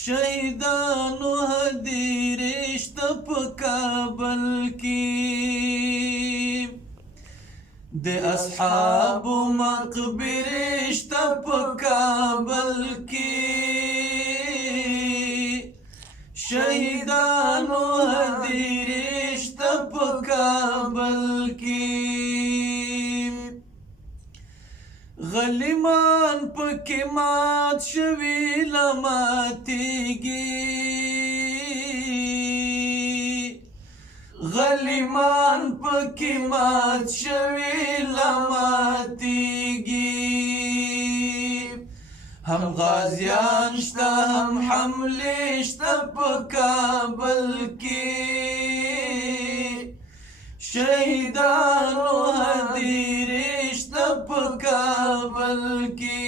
शहीदानो हदीरिश्त प काबल की दे अस्हाबो मकबरिश्त प काबल की शहीदानो हदीरिश्त प काबल की गलिमान पके मात शवी लमातीगी गलिमान पके मात शवी लमातीगी हम गाजियान शता हम हमले शता प काबल की शहीदानो हदीरिश्त प काबल की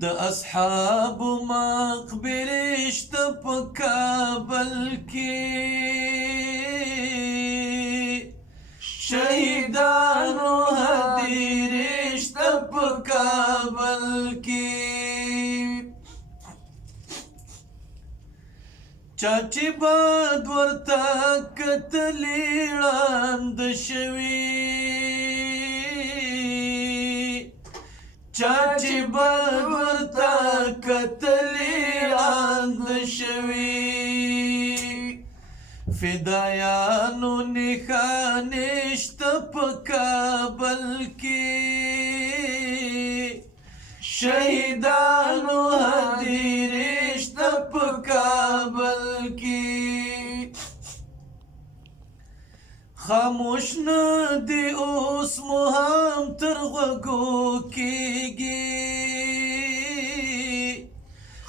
द अस्हाब मकबरिश्त प काबल की शहीदानो हदीरिश्त प काबल की चाची बाद वर्ता कतलीळांद शवी चाची बाद वर्ता कतलीळांद शवी फिदायानो निखानिश्त प काबल की शहीदानो हदीरिश्त प काबल की खामोश न दे उस मुहाम तरगो कीगी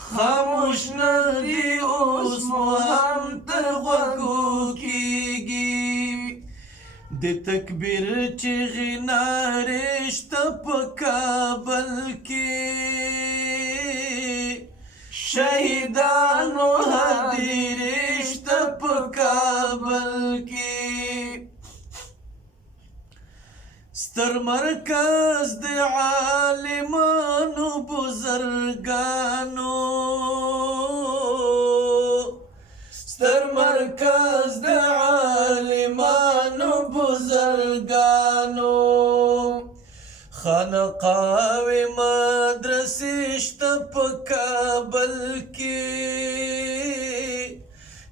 खामोश न दे उस मुहाम तरगो कीगी दे तकबीर चिगनारिश्त प काबल की शहीदानो हदीरिश्त प काबल की ستر مرکز د عالمانو بزرگانو ستر مرکز د عالمانو بزرگانو خانقاوی مدرسیشت پ کابل کی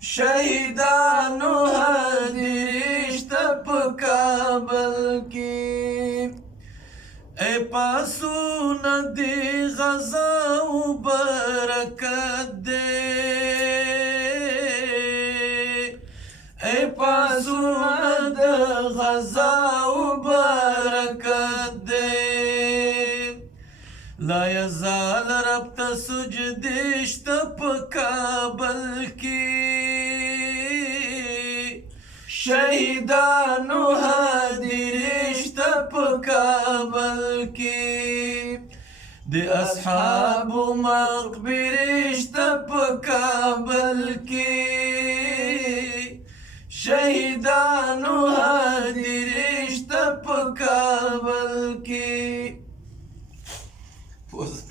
شهیدانو هدیرشت پ کابل کی ای پاسون دی غزا و برکت دی ای پاسون دی غزا و برکت دی لا یزال رب تا سجدشت پ کابل کی شهیدانو هدیرشت پ کابل کی د اصحاب مقبرشت پ کابل